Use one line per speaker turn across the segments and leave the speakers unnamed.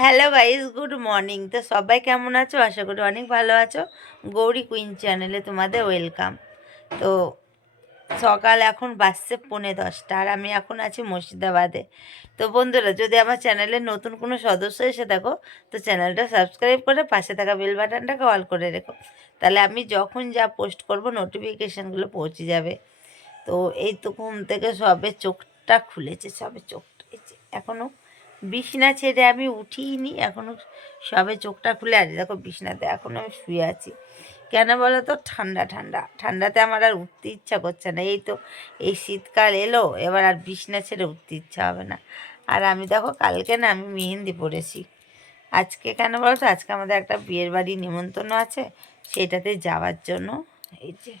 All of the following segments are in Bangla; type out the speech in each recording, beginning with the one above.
হ্যালো গাইস গুড মর্নিং তো সবাই কেমন আছো? আশা করি অনেক ভালো আছো। গৌরী কুইন চ্যানেলে তোমাদের ওয়েলকাম তো সকাল এখন বাজছে পৌনে দশটা আর আমি এখন আছি মুর্শিদাবাদে। তো বন্ধুরা, যদি আমার চ্যানেলে নতুন কোনো সদস্য এসে থাকো, তো চ্যানেলটা সাবস্ক্রাইব করে পাশে থাকা বেল বাটনটাকে অল করে রেখো। তাহলে আমি যখন যা পোস্ট করব নোটিফিকেশানগুলো পৌঁছে যাবে। তো এই তো ঘুম থেকে সবে চোখটা খুলেছে, সবে যে এখনও বিছনা ছেড়ে আমি উঠিনি এখনও সবে চোখটা খুলে আছে। দেখো বিছনাতে এখনও আমি শুয়ে আছি। কেন বলো তো? ঠান্ডা ঠান্ডা। ঠান্ডাতে আমার আর উঠতে ইচ্ছা করছে না। এই তো, এই শীতকাল এলো, এবার আর বিছনা ছেড়ে উঠতে ইচ্ছা হবে না। আর আমি দেখো, কালকে না আমি মেহেন্দি পড়েছি আজকে কেন বলো তো? আজকে আমাদের একটা বিয়ের বাড়ি নিমন্ত্রণ আছে, সেটাতে যাওয়ার জন্য। এই যে,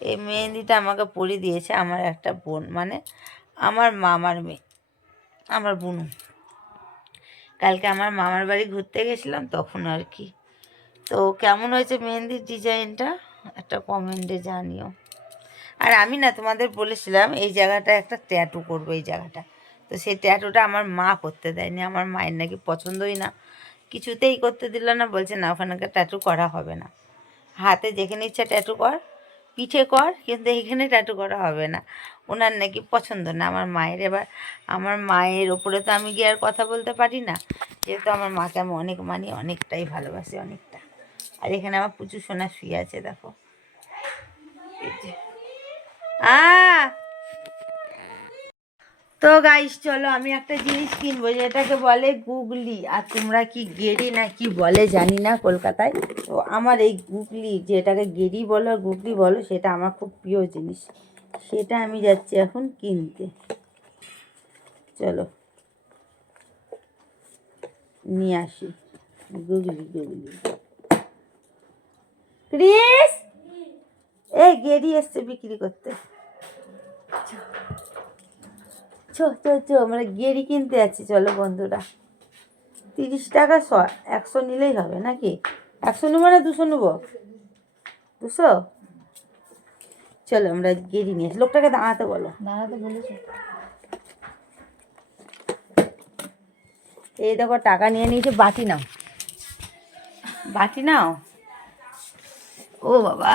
এই মেহেন্দিটা আমাকে পরিয়ে দিয়েছে আমার একটা বোন। মানে আমার মামার মেয়ে, আমার বুনু। কালকে আমার মামার বাড়ি ঘুরতে গেছিলাম তখন আর কি। তো কেমন হয়েছে মেহেন্দির ডিজাইনটা? একটা কমেন্টে জানিও। আর আমি না তোমাদের বলেছিলাম, এই জায়গাটা একটা ট্যাটু করব, এই জায়গাটা। তো সেই ট্যাটুটা আমার মা করতে দেয়নি, আমার মায়ের নাকি পছন্দই না। কিছুতেই করতে দিল না, বলছে না, ওখানকার ট্যাটু করা হবে না। হাতে যেখানে ইচ্ছা ট্যাটু কর। পিঠে কর, কিন্তু এখানে ট্যাটু করা হবে না। ওনার নাকি পছন্দ না আমার মায়ের। এবার আমার মায়ের ওপরে তো আমি গিয়ে আর কথা বলতে পারি না। যেহেতু আমার মাকে আমি অনেক মানি, অনেকটাই ভালোবাসি অনেকটা। আর এখানে আমার প্রচুর সোনা শুয়ে আছে, দেখো। আ তো গাইস চলো আমি একটা জিনিস কিনবো যেটাকে বলে গুগলি। আর তোমরা কি গেরি না কি বলে জানি না কলকাতায়। তো আমার এই গুগলি, যেটাকে গেরি বলো আর গুগলি বলো, সেটা আমার খুব প্রিয় জিনিস। সেটা আমি যাচ্ছি এখন কিনতে। চলো। নিয়ে আসি। গুগলি গুগলি। ক্রিস! এই গেরি এসছে বিক্রি করতে। চো চো চো আমরা গেরি কিনতে যাচ্ছি চলো বন্ধুরা। তিরিশ টাকা শ একশো নিলেই হবে নাকি? একশো নেব না দুশো নেব? দুশো? চলো আমরা গেরি নিয়ে আসি। লোকটাকে দাঁড়াতে বলো।
দাঁড়াতে বলেছ।
এই দেখো টাকা নিয়ে নিয়েছে বাটি নাও। বাটি নাও? ও বাবা।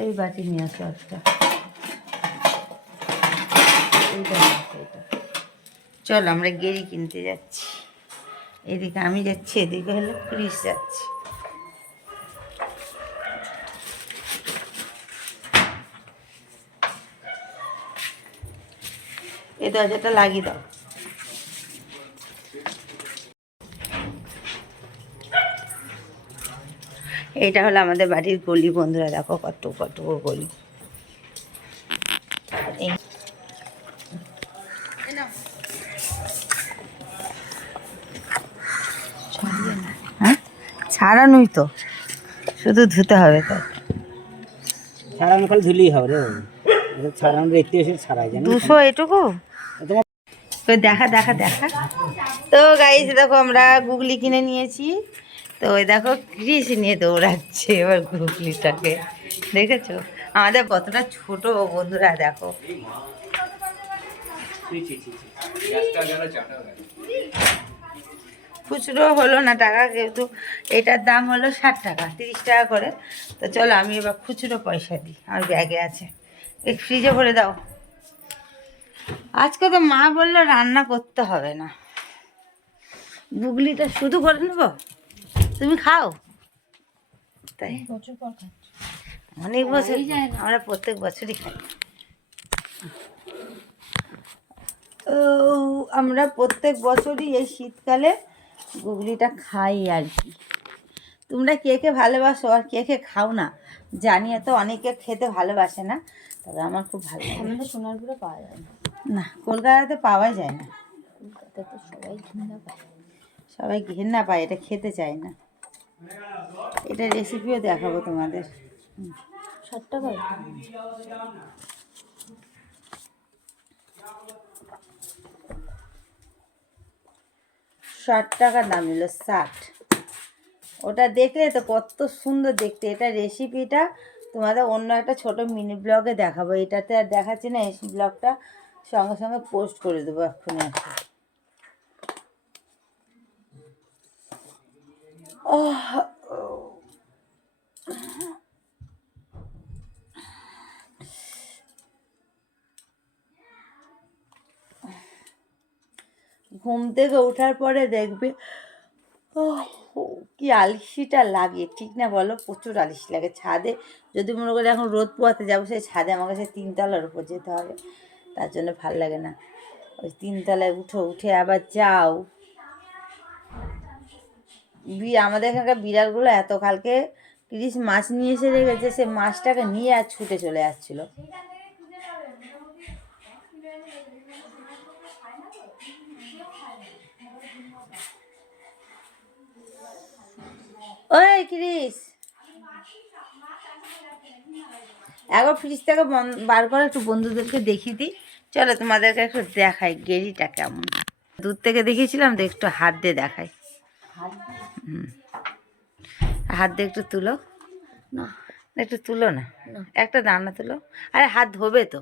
এই বাটি নিয়ে আসো একটা। আসো, আমরা গেরি কিনতে যাচ্ছি। এদিকে আমি যাচ্ছি এদিকে হলো ক্রিস যাচ্ছে। এই দরজাটা লাগিয়ে দাও। এইটা হলো আমাদের বাড়ির গলি বন্ধুরা দেখো কত কত গলি। ছাড়ানোই তো। শুধু ধুতে হবে তো।
ছাড়ানো খালি ধুলেই হবে রে। এটা ছাড়ানো একটু এসে ছাড়াই জানো
দুশো এটুকু? তো দেখা দেখা দেখা। তো গাইস দেখো আমরা গুগলি কিনে নিয়েছি। তো ওই দেখো ক্রিস নিয়ে দৌড়াচ্ছে এবার গুগলিটাকে। দেখেছ? আমাদের কতটা ছোট বন্ধুরা দেখো। খুচরো হলো না টাকা কিন্তু এটার দাম হলো ষাট টাকা তিরিশ টাকা করে। তো চলো আমি এবার খুচরো পয়সা দিই আমার ব্যাগে আছে। এই ফ্রিজে ভরে দাও। আজকে তো মা বলল রান্না করতে হবে না। বুগলিটা শুধু করে নেব? তুমি খাও। তাই?
প্রচুর পর খাচ্ছি।
অনেক বছর আমরা প্রত্যেক বছরই খাই। ও আমরা প্রত্যেক বছরই এই শীতকালে গুগলিটা খাই আর কি। তোমরা কে কে ভালোবাসো আর কে কে খাও না জানি তো অনেকে খেতে ভালোবাসে না তবে আমার খুব ভালো লাগে।
আমাদের সোনারপুরে পাওয়া যায় না?
না কলকাতাতে পাওয়াই যায় না।
কলকাতায় তো সবাই ঘৃণা পায়।
সবাই ঘেন্না পায় এটা খেতে চায় না। এটা রেসিপিও দেখাবো তোমাদের।
ষাট টাকা?
ষাট টাকা দাম নিল ষাট। ওটা দেখলে তো কত সুন্দর দেখতে। এটা রেসিপিটা তোমাদের অন্য একটা ছোট মিনি ব্লগে দেখাবো। এটাতে আর দেখাচ্ছি না, এই ব্লগটা সঙ্গে সঙ্গে পোস্ট করে দেবো এক্ষুনি এখন ঘুম থেকে ওঠার পরে দেখবে কি আলসিটা লাগে। ঠিক না বলো? প্রচুর আলসি লাগে। ছাদে যদি মনে করি এখন রোদ পোয়াতে যাব, সেই ছাদে আমার কাছে তিনতলার উপর যেতে হবে। তার জন্য ভালো লাগে না। ওই তিনতলায় উঠো, উঠে আবার যাও। বি, আমাদের এখানকার বিড়ালগুলো এত কালকে তিরিশ মাছ নিয়ে এসে রেখেছে, সে মাছটাকে নিয়ে আর ছুটে চলে যাচ্ছিল ওই ক্রিস? একবার ফ্রিজ থেকে বার করে একটু বন্ধুদেরকে দেখিয়ে দিই। চলো তোমাদেরকে একটু দেখাই গেরিটা কেমন। দূর থেকে দেখিয়েছিলাম তো একটু হাত দিয়ে দেখাই।
হাত
হুম। হাত দিয়ে একটু তুলো।
না।
একটু তুলো না। একটা দানা তুলো। আরে হাত ধোবে তো।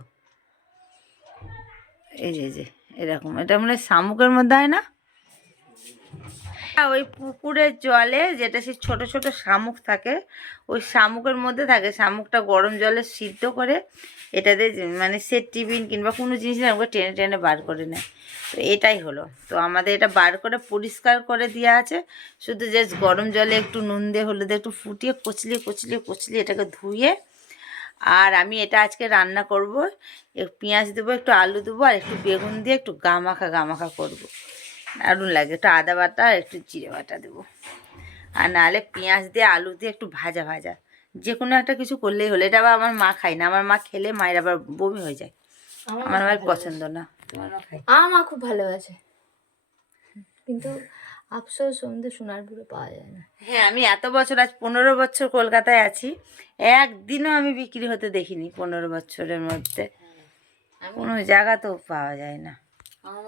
এই যে যে এরকম। এটা মানে শামুকের মধ্যে হয় না? ওই পুকুরের জলে যেটা সেই ছোট ছোট শামুক থাকে, ওই শামুকের মধ্যে থাকে, শামুকটা গরম জলে সিদ্ধ করে এটাতে মানে সে টিফিন কিংবা কোনো জিনিস ওকে টেনে টেনে বার করে নেয়। তো এটাই হলো। তো আমাদের এটা বার করে পরিষ্কার করে দেওয়া আছে। শুধু জাস্ট গরম জলে একটু নুন দিয়ে, হলুদে একটু ফুটিয়ে, কচলিয়ে কচলিয়ে কচলিয়ে এটাকে ধুয়ে, আর আমি এটা আজকে রান্না করব। পেঁয়াজ দেবো, একটু আলু দেবো, আর একটু বেগুন দিয়ে একটু গামাখা গামাখা করব। দারুণ লাগে। একটু আদা বাটা আর একটু জিরে বাটা দেবো। আর নাহলে পেঁয়াজ দিয়ে আলু দিয়ে একটু ভাজা ভাজা। যে কোনো একটা কিছু করলেই হলো। এটা আবার আমার মা খায় না। আমার মা খেলে মায়ের আবার বমি হয়ে যায়। আমার মায়ের পছন্দ না। তোমার মা খায়?
আমার মা খুব ভালোবাসে। কিন্তু আফসোস আমাদের সোনারপুরে পাওয়া যায় না।
হ্যাঁ আমি এত বছর আজ পনেরো বছর কলকাতায় আছি। একদিনও আমি বিক্রি হতে দেখিনি পনেরো বছরের মধ্যে। কোনো জায়গা তো পাওয়া যায় না
আমার মা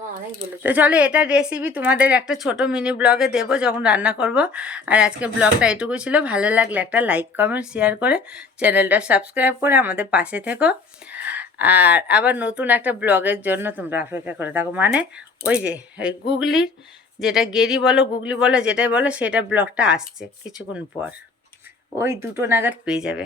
অনেক বলেছে
তো চলো, এটা রেসিপি তোমাদের একটা ছোট মিনি ব্লগে দেবো যখন রান্না করব। আর আজকে ব্লগটা এটুকুই ছিল। ভালো লাগলে একটা লাইক কমেন্ট শেয়ার করে চ্যানেলটা সাবস্ক্রাইব করে আমাদের পাশে থেকো। আর আবার নতুন একটা ব্লগের জন্য তোমরা অপেক্ষা করে থাকো। মানে ওই যে, ওই গুগলির যেটা গেরি বলো, গুগলি বলো, যেটাই বলো, সেটা ব্লগটা আসছে কিছুক্ষণ পর। ওই দুটো নাগাদ পেয়ে যাবে।